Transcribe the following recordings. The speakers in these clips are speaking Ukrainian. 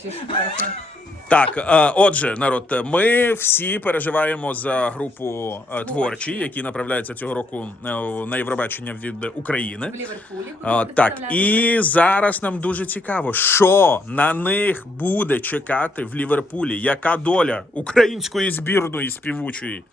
其实 Так, е, отже, народ, ми всі переживаємо за групу е, творчі, які направляються цього року е, на Євробачення від України. В Ліверпулі. Так, і зараз нам дуже цікаво, що на них буде чекати в Ліверпулі. Яка доля української збірної співучої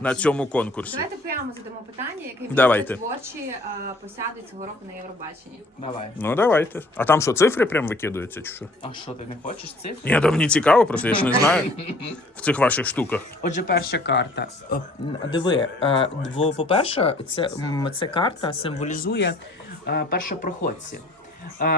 на цьому конкурсі? Давайте прямо задамо питання, яке Давайте. творчі посядуть цього року на Євробаченні. Давай. Ну давайте. А там що, цифри прям викидаються? Чи що? А що, ти не хочеш цифри? Ні, там мені цікаво, просто я ж не знаю в цих ваших штуках. Отже, перша карта. Е, Диви, е, по-перше, це, це карта символізує е, першопроходці. Е,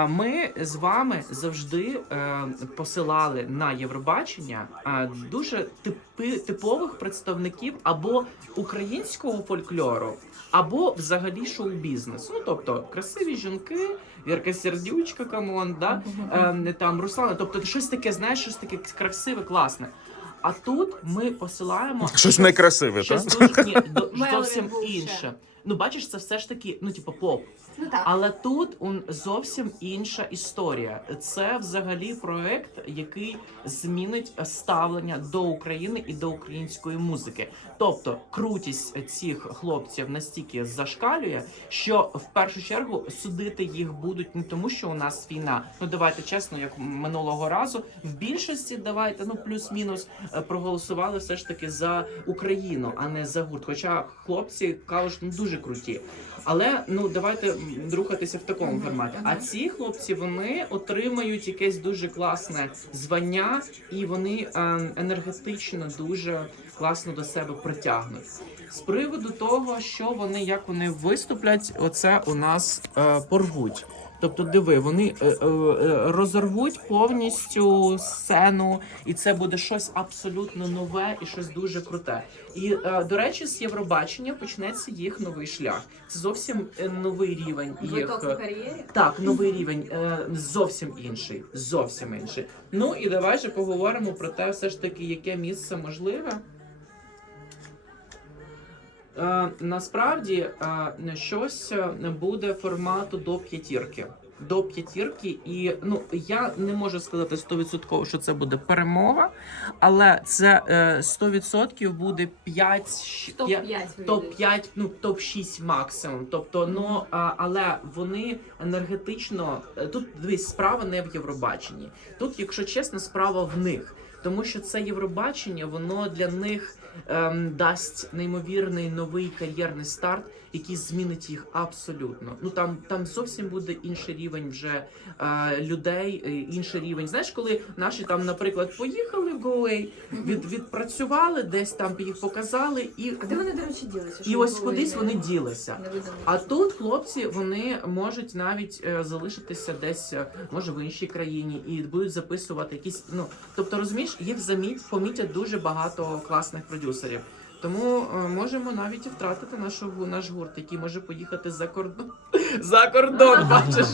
Ми з вами завжди е, посилали на Євробачення е, дуже типи, типових представників або українського фольклору, або взагалі шоу-бізнесу. Ну тобто красиві жінки, Вірка Сердючка, камон, да? е, там Руслана. Тобто щось таке, знаєш, щось таке красиве, класне. А тут ми посилаємо Щось некрасиве, так? щось дуже ні, до- зовсім інше. Ну, бачиш, це все ж таки, ну, типу, поп. Ну так. Але тут он, зовсім інша історія. Це взагалі проект, який змінить ставлення до України і до української музики. Тобто крутість цих хлопців настільки зашкалює, що в першу чергу судити їх будуть не тому, що у нас війна. Ну давайте чесно, як минулого разу, в більшості давайте ну плюс-мінус е, проголосували все ж таки за Україну, а не за гурт. Хоча хлопці кажуть, ну дуже круті. Але ну давайте рухатися в такому форматі. А ці хлопці вони отримають якесь дуже класне звання, і вони е, енергетично дуже класно до себе притягнуть. З приводу того, що вони як вони виступлять, оце у нас е, порвуть. Тобто, диви, вони е, е, е, розорвуть повністю сцену, і це буде щось абсолютно нове і щось дуже круте. І е, до речі, з Євробачення почнеться їх новий шлях. Це зовсім е, новий рівень їх. Кар'єрі. так, новий рівень е, зовсім інший. Зовсім інший. Ну і давай же поговоримо про те, все ж таки, яке місце можливе. Е, насправді е, щось е, буде формату до п'ятірки. До п'ятірки, і ну я не можу сказати 100%, що це буде перемога, але це е, 100% буде 5, Топ-5 топ 5 ну топ 6 максимум. Тобто, ну а, але вони енергетично тут дивись, справа не в Євробаченні. Тут, якщо чесно, справа в них, тому що це Євробачення, воно для них ем, дасть неймовірний новий кар'єрний старт, який змінить їх абсолютно. Ну там там зовсім буде інший рівень вже е, людей, е, інший рівень. Знаєш, коли наші там, наприклад, поїхали в Гоуей, від, відпрацювали, десь там їх показали, і, А де вони, до речі, ділися? і ось кудись вони ділися. Не видно. А тут хлопці вони можуть навіть е, залишитися десь, е, може в іншій країні, і будуть записувати якісь. Ну тобто, розумієш, їх заміть помітять дуже багато класних продюсерів. Тому е, можемо навіть і втратити нашу наш гурт, який може поїхати за кордон. За кордон, бачиш.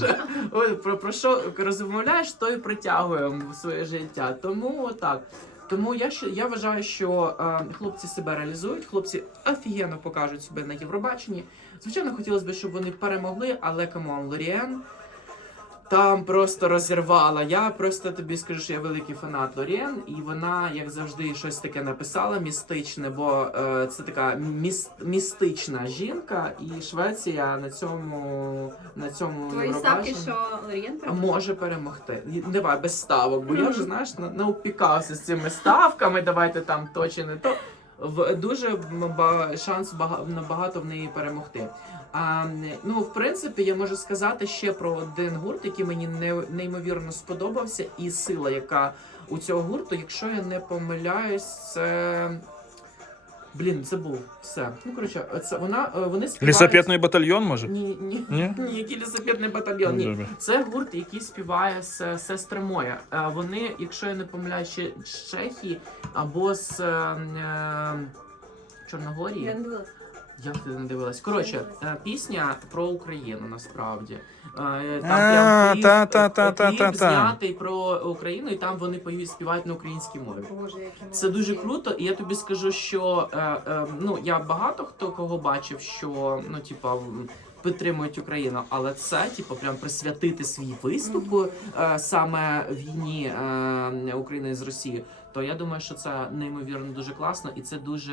Ой, про, про що розмовляєш, то і притягуємо в своє життя. Тому отак. Тому я я вважаю, що е, хлопці себе реалізують, хлопці офігенно покажуть себе на Євробаченні. Звичайно, хотілося б, щоб вони перемогли, але камон, Лоріен там просто розірвала. Я просто тобі скажу, що я великий фанат Лоріен, і вона, як завжди, щось таке написала містичне, бо е, це така міс, містична жінка, і Швеція на цьому на цьому Твої ставки, що Лорієн а може перемогти. Давай без ставок, бо я вже знаєш на- наупікався з цими ставками. Давайте там то чи не то. В дуже шанс бага- набагато в неї перемогти. А, ну, в принципі, я можу сказати ще про один гурт, який мені не, неймовірно сподобався, і сила, яка у цього гурту, якщо я не помиляюсь, це. Блін, це був все. Ну коротше, це вона е, вони співають... Лісопетний батальйон, може? Ні, ні, Ні? ні, який лісопетний батальйон. Ні. Добре. Це гурт, який співає з сестри Моя. Е, Вони, якщо я не помиляюсь, ще з Чехії або з е, е, Чорногорії. Як ти не дивилась? Коротше, е, пісня про Україну насправді. Е, Там А, прям кліп, та-та-та-та-та-та. знятий про Україну, і там вони поють співають на українській мові. Боже, які Це дуже молодці. круто, і я тобі скажу, що е, е, ну я багато хто кого бачив, що ну типа м, підтримують Україну. Але це, типу, прям присвятити свій виступ е, саме війні е, України з Росією. То я думаю, що це неймовірно дуже класно, і це дуже